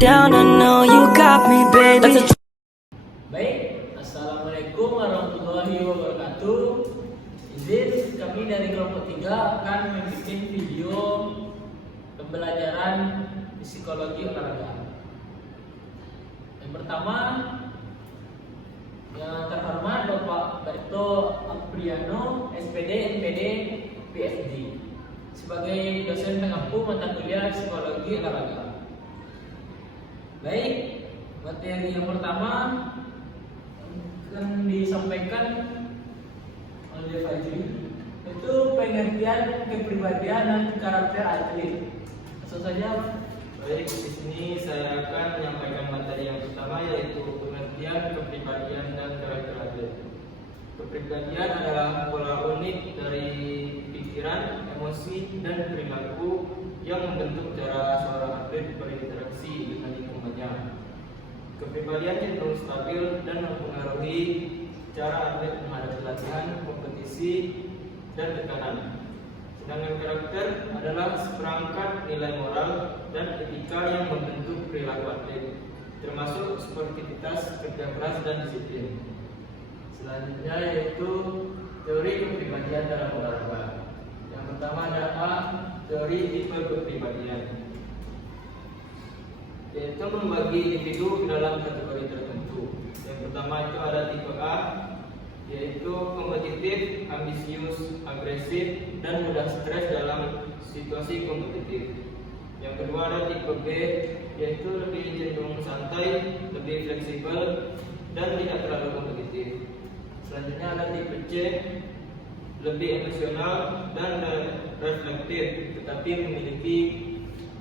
down, I know you got me, baby. Baik, Assalamualaikum warahmatullahi wabarakatuh. Izin kami dari kelompok 3 akan membuat video pembelajaran psikologi olahraga. Yang pertama, yang terhormat Bapak Berto Apriano, SPD, NPD, PhD, sebagai dosen pengampu mata kuliah psikologi olahraga. Baik, materi yang pertama akan disampaikan oleh Fajri, itu pengertian kepribadian dan karakter atlet. Langsung saja. Baik, di sini saya akan menyampaikan materi yang pertama, yaitu pengertian kepribadian dan karakter atlet. Kepribadian adalah pola unik dari pikiran, emosi, dan perilaku yang membentuk cara seorang atlet berinteraksi dengan lingkungannya. Kepribadian cenderung stabil dan mempengaruhi cara atlet menghadapi latihan, kompetisi, dan tekanan. Sedangkan karakter adalah seperangkat nilai moral dan etika yang membentuk perilaku atlet, termasuk sportivitas, kerja keras, dan disiplin. Selanjutnya yaitu teori kepribadian dalam olahraga. Yang pertama adalah teori tipe kepribadian, yaitu membagi individu dalam kategori tertentu. Yang pertama itu ada tipe A, yaitu kompetitif, ambisius, agresif, dan mudah stres dalam situasi kompetitif. Yang kedua ada tipe B, yaitu lebih cenderung santai, lebih fleksibel, dan tidak terlalu kompetitif. Selanjutnya ada tipe C, lebih emosional dan reflektif, tetapi memiliki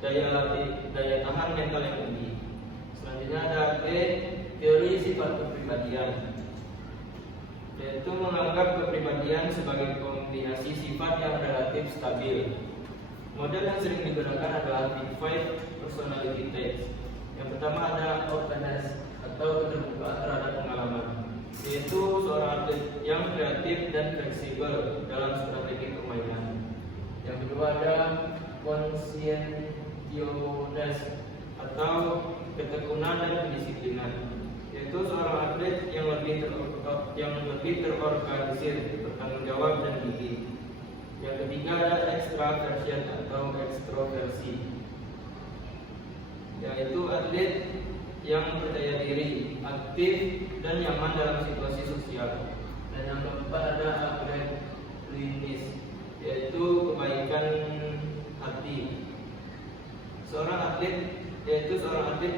daya tahan mental yang tinggi. Selanjutnya ada T, teori sifat kepribadian, yaitu menganggap kepribadian sebagai kombinasi sifat yang relatif stabil. Model yang sering digunakan adalah Big Five personality traits. Yang pertama ada openness atau keterbukaan terhadap pengalaman, yaitu seorang atlet yang kreatif dan fleksibel dalam strategi permainan. Yang kedua ada conscientiousness atau ketekunan dan kedisiplinan, yaitu seorang atlet yang lebih terorganisir, bertanggung jawab, dan gigih. Yang ketiga ada extraversion atau ekstroversi, yaitu atlet yang percaya diri, aktif, dan nyaman dalam situasi sosial. Dan yang keempat ada agreeableness, yaitu kebaikan hati. Seorang atlet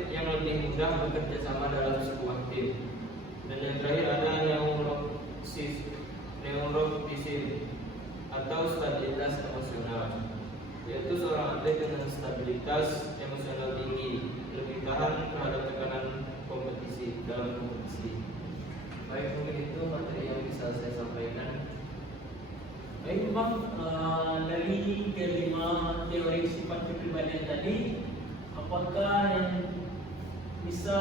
yang lebih mudah bekerja sama dalam sebuah tim. Dan yang terakhir ada neuroticism atau stabilitas emosional, yaitu seorang atlet dengan stabilitas emosional tinggi, lebih tahan terhadap tekanan dalam kompetisi. Baik, mungkin itu materi yang bisa saya sampaikan. Baik Bang, dari kelima teori sifat kepribadian tadi, apakah yang bisa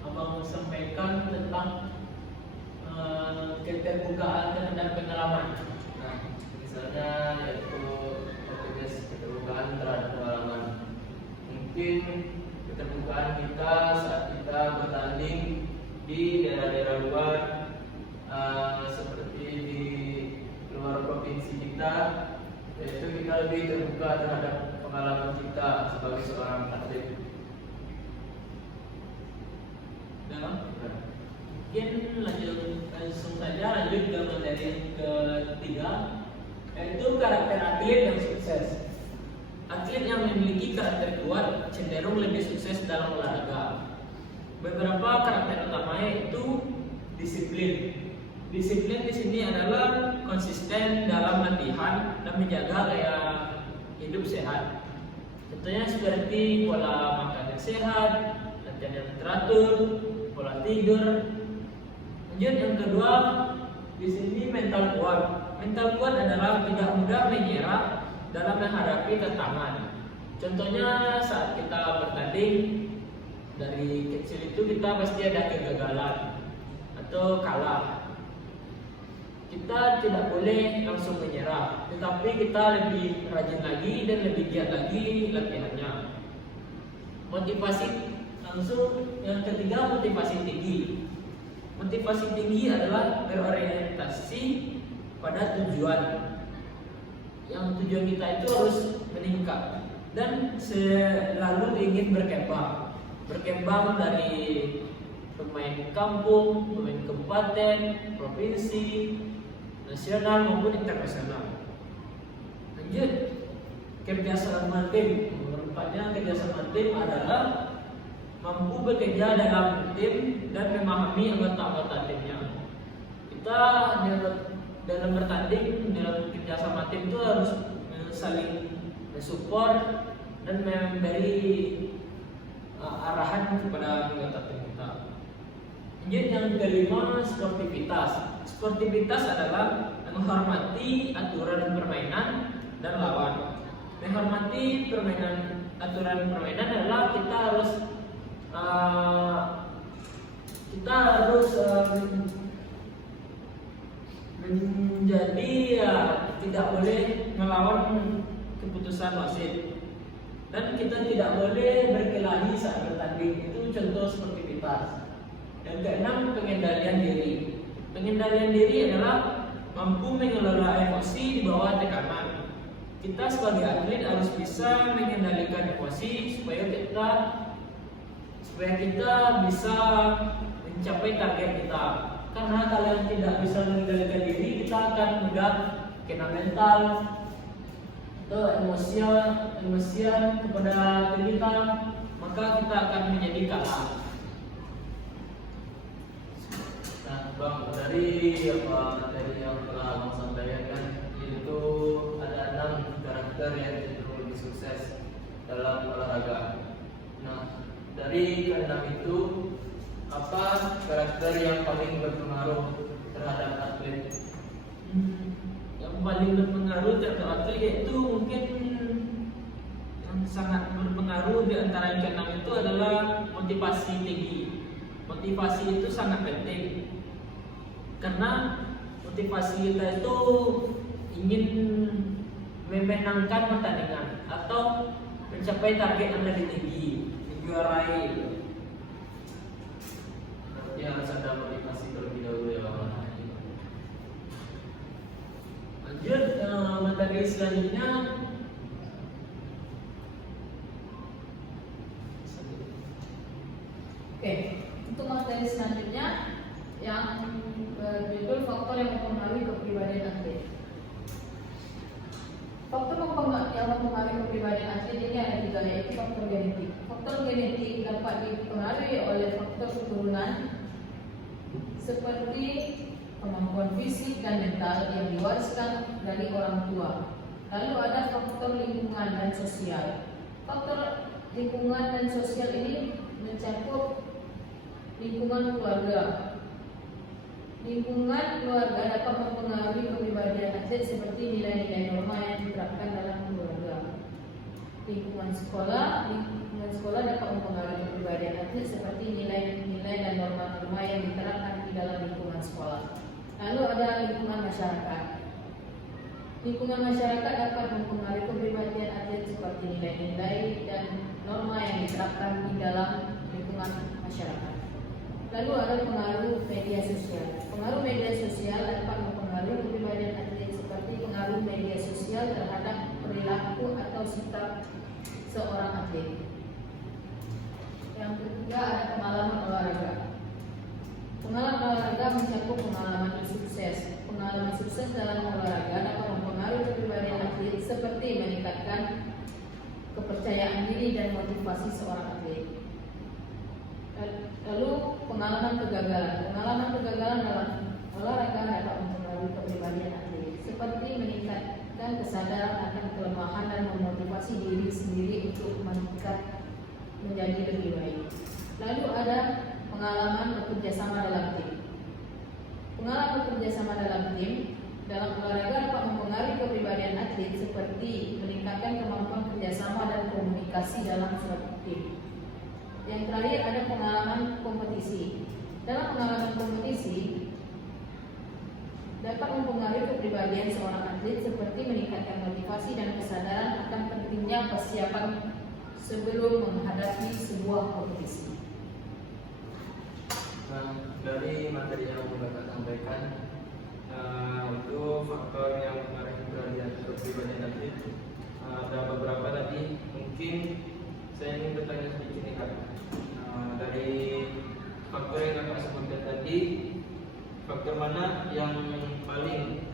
Abang sampaikan tentang keterbukaan terhadap pengalaman? Nah, misalnya yaitu keterbukaan terhadap pengalaman. Mungkin keterbukaan kita saat kita bertanding di daerah-daerah luar, seperti di luar provinsi kita, yaitu kita lebih terbuka terhadap pengalaman kita sebagai seorang atlet. Mungkin langsung saja lanjut ke materi yang ketiga, yaitu karakter atlet yang sukses. Atlet yang memiliki karakter kuat cenderung lebih sukses dalam olahraga. Beberapa karakter utamanya itu disiplin. Disiplin di sini adalah konsisten dalam latihan dan menjaga gaya hidup sehat. Contohnya seperti pola makan yang sehat, latihan yang teratur, pola tidur. Lanjut yang kedua, di sini mental kuat. Mental kuat adalah tidak mudah menyerah dalam menghadapi tantangan. Contohnya saat kita bertanding, dari kecil itu kita pasti ada kegagalan atau kalah. Kita tidak boleh langsung menyerah, tetapi kita lebih rajin lagi dan lebih giat lagi latihannya. Motivasi langsung yang ketiga, motivasi tinggi. Motivasi tinggi adalah berorientasi pada tujuan. Yang tujuan kita itu harus meningkat dan selalu ingin berkembang. Berkembang dari pemain kampung, pemain kabupaten, provinsi, nasional maupun internasional. Lanjut, kerjasama tim. Rupanya kerjasama tim adalah mampu bekerja dalam tim dan memahami anggota-anggota timnya. Kita dalam bertanding, dalam kerjasama tim itu harus saling support dan memberi arahan kepada anggota tim kita. Lanjut, yang kelima, sportivitas. Sportivitas adalah menghormati aturan permainan dan lawan. Menghormati aturan permainan adalah kita harus menjadi tidak boleh melawan keputusan wasit dan kita tidak boleh berkelahi saat bertanding. Itu contoh sportivitas. Yang keenam, pengendalian diri. Pengendalian diri adalah mampu mengelola emosi di bawah tekanan. Kita sebagai atlet harus bisa mengendalikan emosi supaya kita bisa mencapai target kita. Karena kalau tidak bisa mengendalikan diri, kita akan mudah kena mental atau emosian kepada diri kita, maka kita akan menjadi kalah. Nah, Bang, dari yang telah Abang sampaikan, itu ada 6 karakter yang cenderung lebih sukses dalam olahraga. Nah, dari ke-6 itu, apa karakter yang paling berpengaruh terhadap atlet? Yang paling berpengaruh terhadap atlet yaitu mungkin yang sangat berpengaruh di antara yang ke-6 itu adalah motivasi tinggi. Motivasi itu sangat penting karena motivasi kita itu ingin memenangkan pertandingan atau mencapai target yang lebih tinggi, menjuarai. Berarti harus ada motivasi terlebih dahulu ya Bang. Lanjut, materi selanjutnya. Oke, untuk materi selanjutnya yang berjudul faktor yang mempengaruhi kepribadian atlet. Faktor yang mempengaruhi kepribadian atlet ini ada 3, yaitu faktor genetik. Faktor genetik dapat dipengaruhi oleh faktor keturunan seperti kemampuan fisik dan mental yang diwariskan dari orang tua. Lalu ada faktor lingkungan dan sosial. Faktor lingkungan dan sosial ini mencakup lingkungan keluarga. Lingkungan keluarga dapat mempengaruhi kepribadian atlet seperti nilai-nilai norma yang diterapkan dalam keluarga. Lingkungan sekolah dapat mempengaruhi kepribadian atlet seperti nilai-nilai dan norma-norma yang diterapkan di dalam lingkungan sekolah. Lalu ada lingkungan masyarakat. Lingkungan masyarakat dapat mempengaruhi kepribadian atlet seperti nilai-nilai dan norma yang diterapkan di dalam lingkungan masyarakat. Lalu ada pengaruh media sosial. Pengaruh media sosial dapat mempengaruhi kepribadian atlet seperti pengaruh media sosial terhadap perilaku atau sikap seorang atlet. Yang ketiga ada pengalaman olahraga. Pengalaman olahraga mencakup pengalaman sukses. Pengalaman sukses dalam olahraga dapat mempengaruhi kepribadian atlet seperti meningkatkan kepercayaan diri dan motivasi seorang atlet. Lalu pengalaman kegagalan. Pengalaman kegagalan dalam olahraga dapat mempengaruhi kepribadian atlet seperti meningkatkan kesadaran akan kelemahan dan memotivasi diri sendiri untuk meningkat menjadi lebih baik. Lalu ada pengalaman bekerja sama dalam tim. Pengalaman bekerja sama dalam tim dalam olahraga dapat mempengaruhi kepribadian atlet seperti meningkatkan kemampuan kerjasama dan komunikasi dalam suatu tim. Yang terakhir ada pengalaman kompetisi. Dalam pengalaman kompetisi dapat mempengaruhi kepribadian seorang atlet seperti meningkatkan motivasi dan kesadaran akan pentingnya persiapan sebelum menghadapi sebuah kompetisi. Nah, dari materi yang Bapak sampaikan, itu faktor yang menarik perhatian kepribadian atlet. Ada beberapa tadi, mungkin saya ingin bertanya sedikit nih Kak. Dari faktor yang Kakak sebutkan tadi, faktor mana yang paling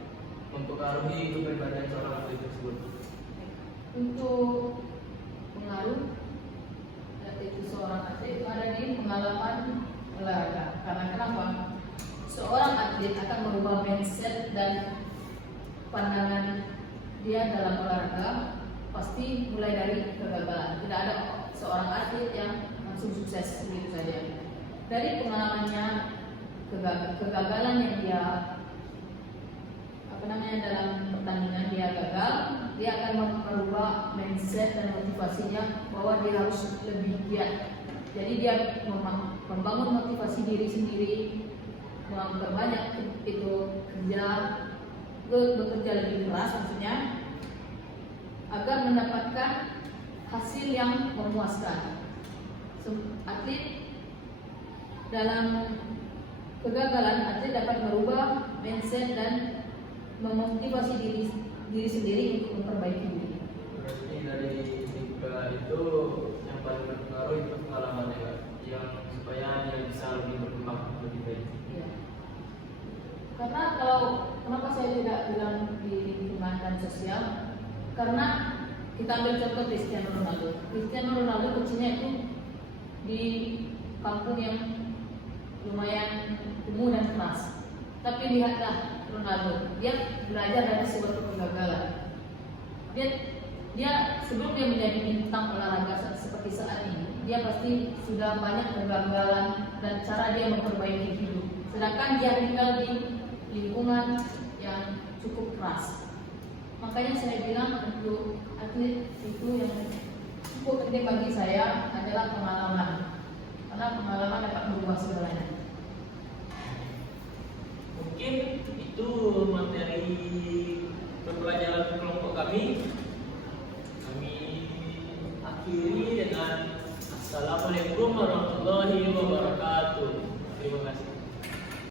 mempengaruhi kepribadian seorang atlet tersebut? Untuk pengaruh itu seorang atlet itu ada di pengalaman olahraga. Karena kenapa? Seorang atlet akan merubah mindset dan pandangan dia dalam olahraga pasti mulai dari kegagalan. Tidak ada seorang atlet yang langsung sukses begitu saja. Dari pengalamannya, kegagalan yang dia dalam pertandingan dia gagal, dia akan merubah mindset dan motivasinya bahwa dia harus lebih giat. Jadi dia membangun motivasi diri sendiri, memperbanyak itu bekerja lebih keras maksudnya, agar mendapatkan hasil yang memuaskan. Atlet dalam kegagalan, atlet dapat merubah mindset dan memotivasi diri sendiri untuk memperbaiki diri. Berarti dari tiga itu yang paling berpengaruh itu pengalamannya Kak, yang supaya dia bisa lebih berkembang lebih baik. Ya. Karena kenapa saya tidak bilang di lingkungan dan sosial? Karena kita ambil contoh Cristiano Ronaldo. Cristiano Ronaldo kecilnya itu di kampung yang lumayan kumuh dan keras. Tapi lihatlah Ronaldo, dia belajar dari suatu kegagalan. Dia sebelum dia menjadi bintang olahraga seperti saat ini, dia pasti sudah banyak kegagalan dan cara dia memperbaiki hidup. Sedangkan dia tinggal di lingkungan yang cukup keras. Makanya saya bilang untuk atlet itu yang cukup penting bagi saya adalah pengalaman. Karena pengalaman dapat merubah segalanya. Mungkin itu materi